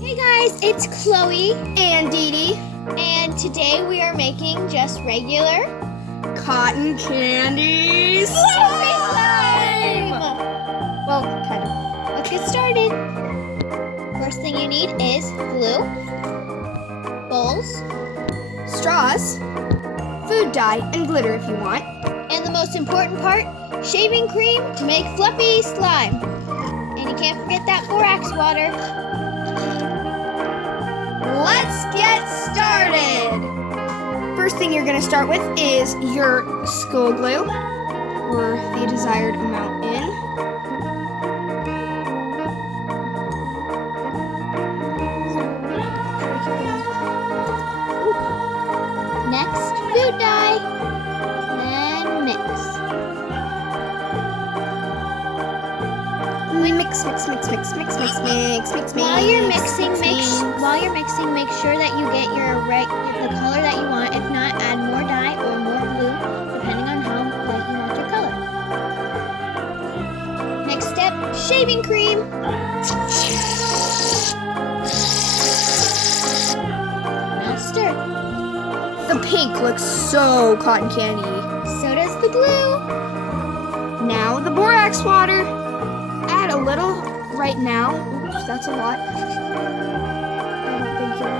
Hey guys, it's Chloe and Dee Dee, and today we are making just regular cotton candy slime! Well, kind of. Let's get started. First thing you need is glue, bowls, Straws, food dye, and glitter if you want. and the most important part, shaving cream to make fluffy slime. And you can't forget that borax water. Let's get started! First thing you're going to start with is your school glue. Pour the desired amount in. Next, food dye. Then mix. Mix. While you're mixing, make sure that you get the color that you want. If not, add more dye or more glue, depending on how light you want your color. Next step, shaving cream. Now stir. The pink looks so cotton candy. So does the glue. Now the borax water. Add a little right now. Oops, that's a lot. I don't think you're.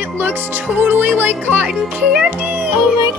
It looks totally like cotton candy. Oh my